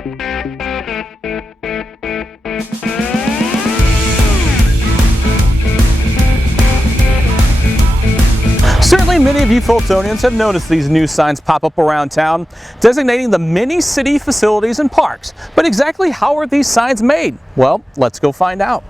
Certainly many of you Fultonians have noticed these new signs pop up around town designating the many city facilities and parks. But exactly how are these signs made? Well, let's go find out.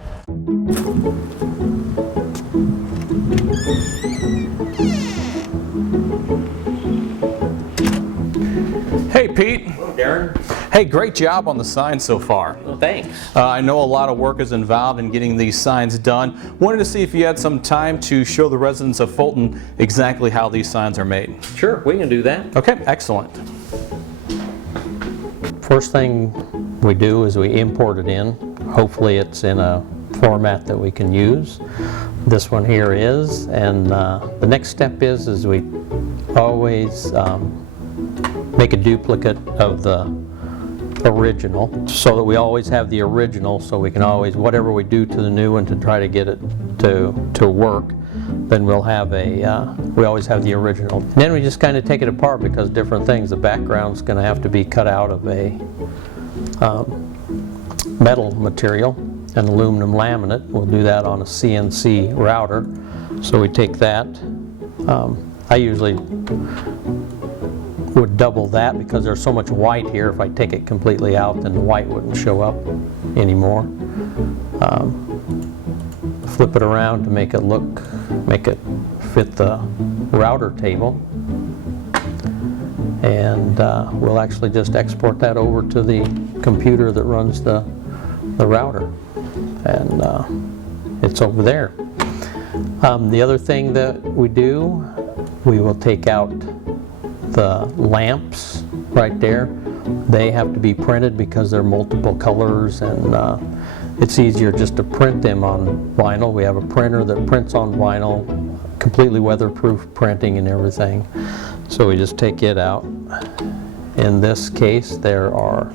Hey Pete. Hello Darren. Hey, great job on the signs so far. Well, thanks. I know a lot of work is involved in getting these signs done. Wanted to see if you had some time to show the residents of Fulton exactly how these signs are made. Sure, we can do that. Okay, excellent. First thing we do is we import it in. Hopefully it's in a format that we can use. This one here is, and the next step is we always make a duplicate of the original, so that we always have the original, so we can always, whatever we do to the new one to try to get it to work, then we'll have we always have the original. And then we just kind of take it apart, because different things, the background's going to have to be cut out of a metal material, an aluminum laminate. We'll do that on a CNC router. So we take that. I usually would double that, because there's so much white here. If I take it completely out, then the white wouldn't show up anymore. Flip it around to make it fit the router table, and we'll actually just export that over to the computer that runs the router, and it's over there. The other thing that we do, we will take out the lamps right there. They have to be printed because they're multiple colors, and it's easier just to print them on vinyl. We have a printer that prints on vinyl, completely weatherproof printing and everything. So we just take it out. In this case, there are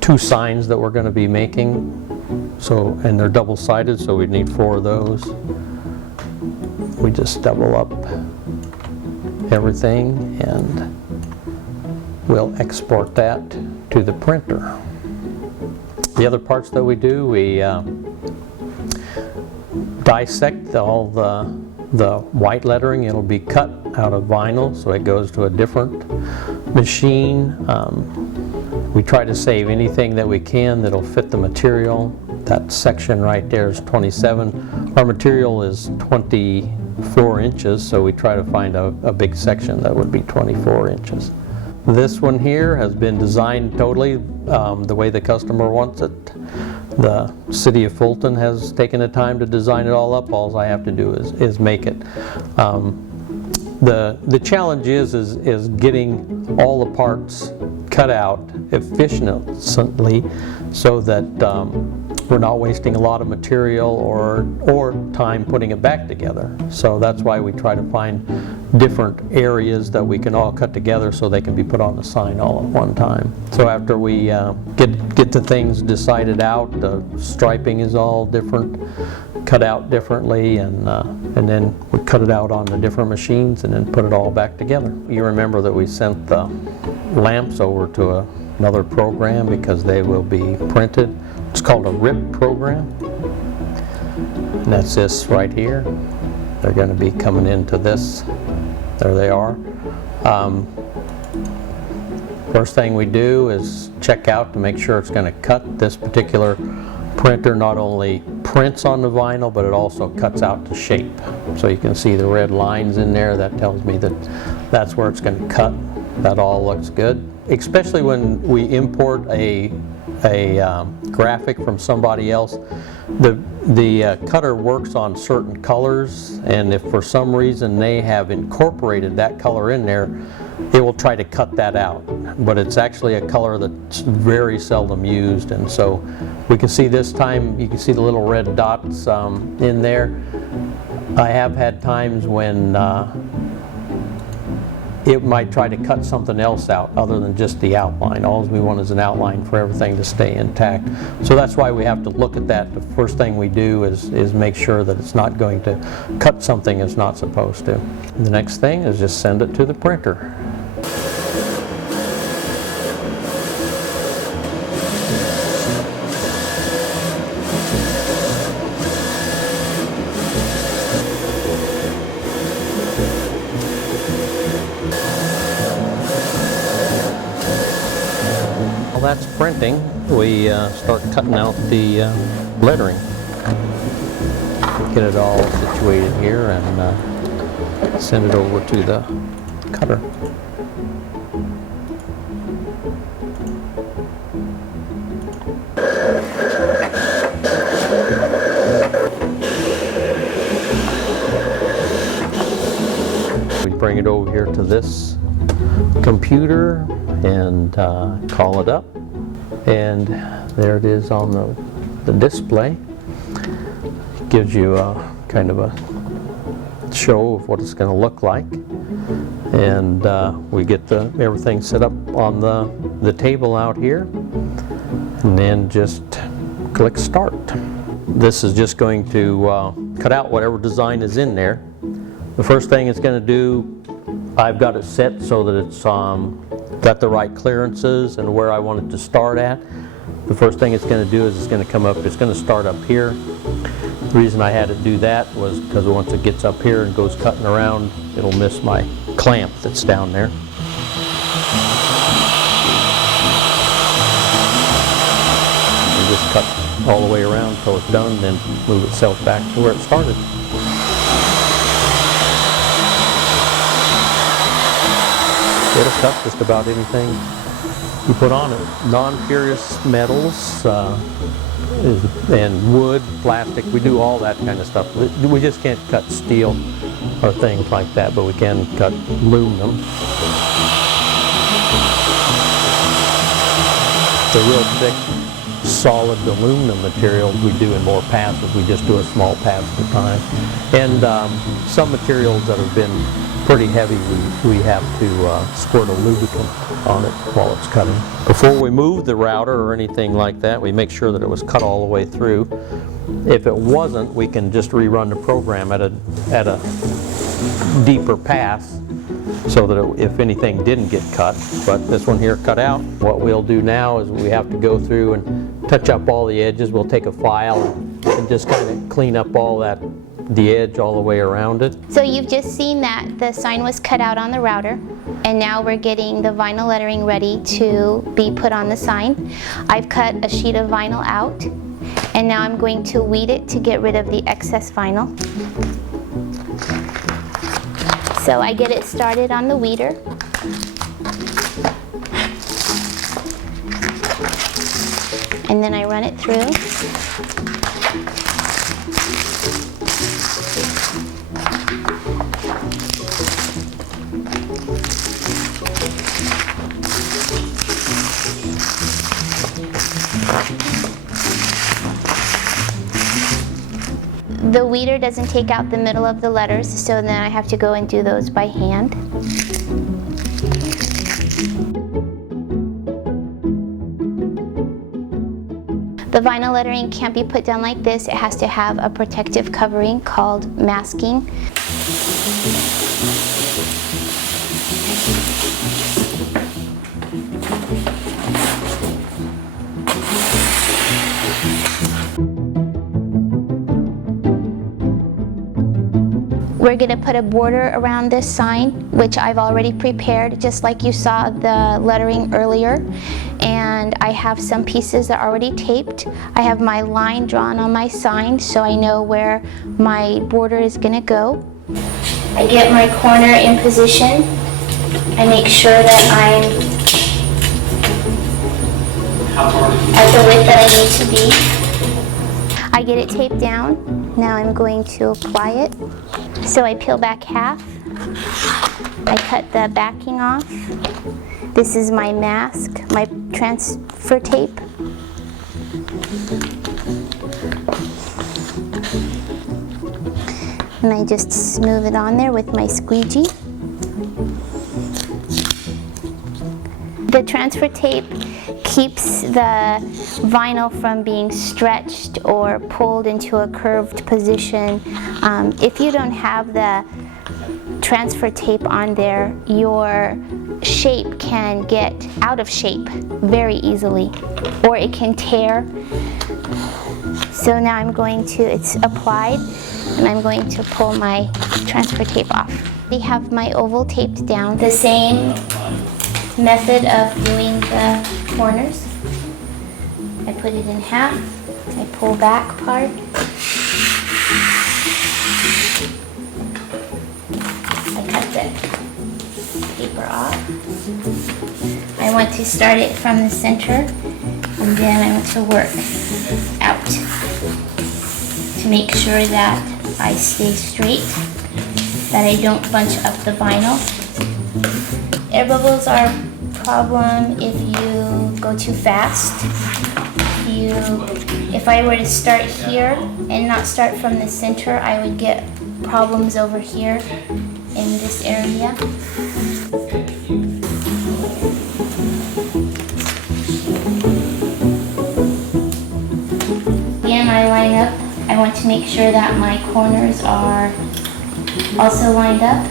2 signs that we're going to be making. So, and they're double-sided, so we need 4 of those. We just double up everything, and we'll export that to the printer. The other parts that we do, we dissect all the white lettering. It'll be cut out of vinyl, so it goes to a different machine. We try to save anything that we can that'll fit the material. That section right there is 27. Our material is 24 inches, so we try to find a big section that would be 24 inches. This one here has been designed totally the way the customer wants it. The city of Fulton has taken the time to design it all up. All I have to do is make it. The challenge is getting all the parts cut out efficiently, so that we're not wasting a lot of material or time putting it back together. So that's why we try to find different areas that we can all cut together so they can be put on the sign all at one time. So after we get the things decided out, the striping is all different, cut out differently, and then we cut it out on the different machines and then put it all back together. You remember that we sent the lamps over to another program because they will be printed. It's called a RIP program, and that's this right here. They're going to be coming into this. There they are. First thing we do is check out to make sure it's going to cut. This particular printer not only prints on the vinyl, but it also cuts out to shape. So you can see the red lines in there. That tells me that that's where it's going to cut. That all looks good. Especially when we import a graphic from somebody else, the cutter works on certain colors, and if for some reason they have incorporated that color in there, it will try to cut that out. But it's actually a color that's very seldom used, and so we can see this time, you can see the little red dots in there. I have had times when it might try to cut something else out other than just the outline. All we want is an outline for everything to stay intact. So that's why we have to look at that. The first thing we do is make sure that it's not going to cut something it's not supposed to. The next thing is just send it to the printer. While that's printing, we start cutting out the lettering. Get it all situated here and send it over to the cutter. We bring it over here to this computer and call it up, and there it is on the display. It gives you a kind of a show of what it's going to look like, and we get everything set up on the table out here, and then just click start. This is just going to cut out whatever design is in there. The first thing it's going to do, I've got it set so that it's got the right clearances and where I want it to start at. The first thing it's going to do is it's going to come up, it's going to start up here. The reason I had it do that was because once it gets up here and goes cutting around, it'll miss my clamp that's down there. And just cut all the way around until it's done, then move itself back to where it started. It'll cut just about anything you put on it. Non-ferrous metals and wood, plastic, we do all that kind of stuff. We just can't cut steel or things like that, but we can cut aluminum. The real thick, solid aluminum materials we do in more passes. We just do a small pass at a time. And some materials that have been pretty heavy, we have to squirt a lubricant on it while it's cutting. Before we move the router or anything like that, we make sure that it was cut all the way through. If it wasn't, we can just rerun the program at a deeper pass so that if anything didn't get cut. But this one here cut out. What we'll do now is we have to go through and touch up all the edges. We'll take a file and just kind of clean up all the edge all the way around it. So you've just seen that the sign was cut out on the router, and now we're getting the vinyl lettering ready to be put on the sign. I've cut a sheet of vinyl out, and now I'm going to weed it to get rid of the excess vinyl. So I get it started on the weeder. And then I run it through. The weeder doesn't take out the middle of the letters, so then I have to go and do those by hand. The vinyl lettering can't be put down like this. It has to have a protective covering called masking. We're going to put a border around this sign, which I've already prepared, just like you saw the lettering earlier. And I have some pieces that are already taped. I have my line drawn on my sign, so I know where my border is going to go. I get my corner in position. I make sure that I'm at the width that I need to be. I get it taped down. Now I'm going to apply it. So I peel back half. I cut the backing off. This is my mask, my transfer tape. And I just smooth it on there with my squeegee. The transfer tape keeps the vinyl from being stretched or pulled into a curved position. If you don't have the transfer tape on there, your shape can get out of shape very easily, or it can tear. So now I'm going to, it's applied, and I'm going to pull my transfer tape off. I have my oval taped down. The same method of doing the corners. I put it in half. I pull back part. I cut the paper off. I want to start it from the center, and then I want to work out to make sure that I stay straight, that I don't bunch up the vinyl. Air bubbles are a problem if you go too fast. If I were to start here and not start from the center, I would get problems over here in this area. Again, I line up. I want to make sure that my corners are also lined up.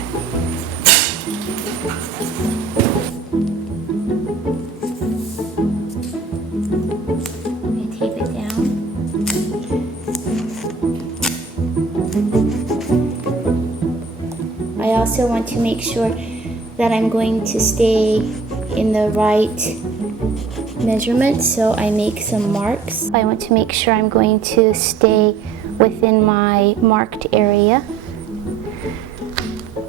I also want to make sure that I'm going to stay in the right measurement, so I make some marks. I want to make sure I'm going to stay within my marked area.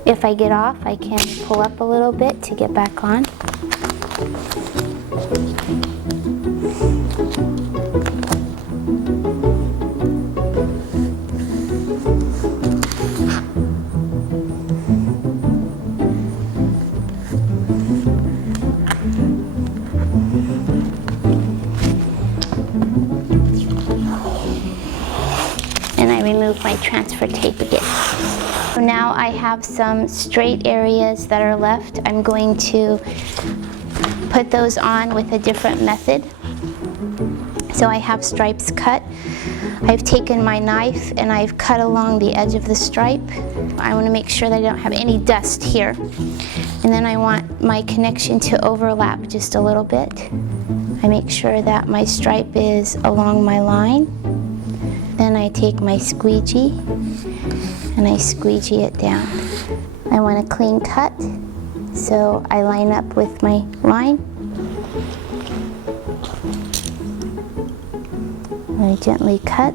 If I get off, I can pull up a little bit to get back on. Remove my transfer tape again. So now I have some straight areas that are left. I'm going to put those on with a different method. So I have stripes cut. I've taken my knife and I've cut along the edge of the stripe. I want to make sure that I don't have any dust here. And then I want my connection to overlap just a little bit. I make sure that my stripe is along my line. Then I take my squeegee and I squeegee it down. I want a clean cut, so I line up with my line. I gently cut.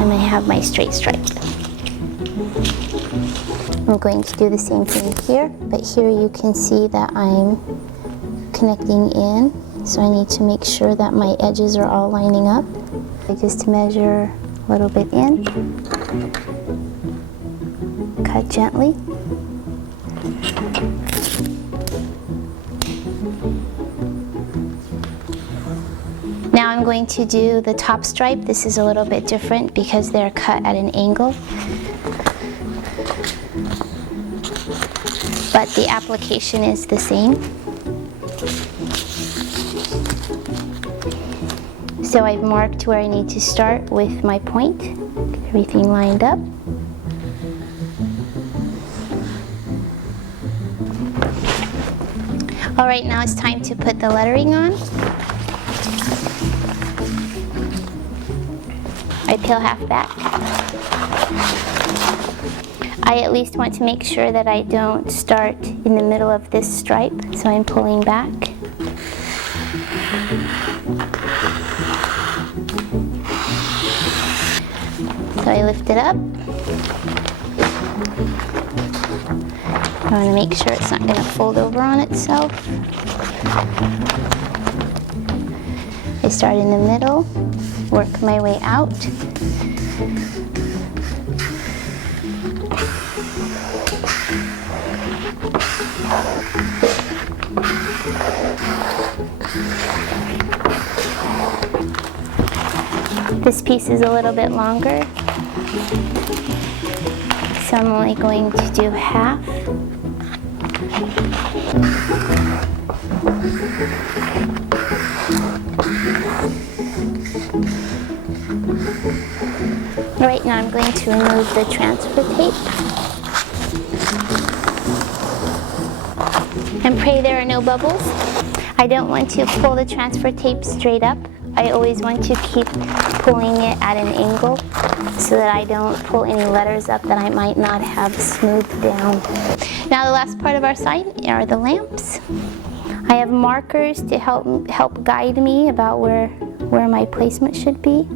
And I have my straight stripe. I'm going to do the same thing here, but here you can see that I'm connecting in, so I need to make sure that my edges are all lining up. I just measure a little bit in, cut gently. Now I'm going to do the top stripe. This is a little bit different because they're cut at an angle. But the application is the same. So I've marked where I need to start with my point. Get everything lined up. All right, now it's time to put the lettering on. I peel half back. I at least want to make sure that I don't start in the middle of this stripe, so I'm pulling back. So I lift it up. I want to make sure it's not going to fold over on itself. I start in the middle, work my way out. This piece is a little bit longer, so I'm only going to do half. All right, now I'm going to remove the transfer tape. And pray there are no bubbles. I don't want to pull the transfer tape straight up. I always want to keep pulling it at an angle so that I don't pull any letters up that I might not have smoothed down. Now the last part of our sign are the lamps. I have markers to help guide me about where my placement should be.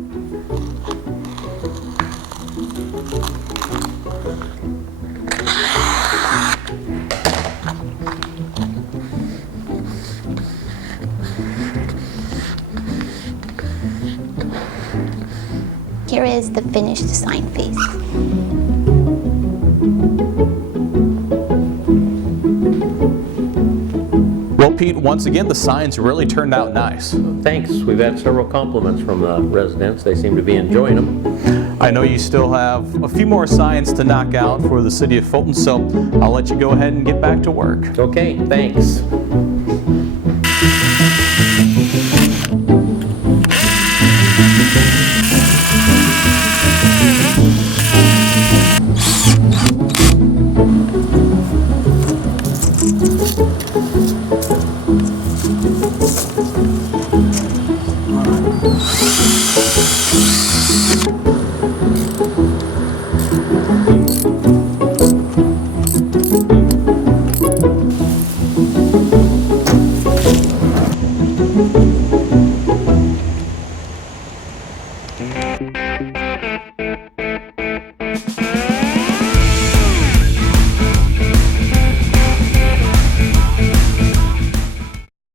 Here is the finished sign face. Well, Pete, once again, the signs really turned out nice. Thanks. We've had several compliments from the residents. They seem to be enjoying them. I know you still have a few more signs to knock out for the city of Fulton, so I'll let you go ahead and get back to work. Okay, thanks.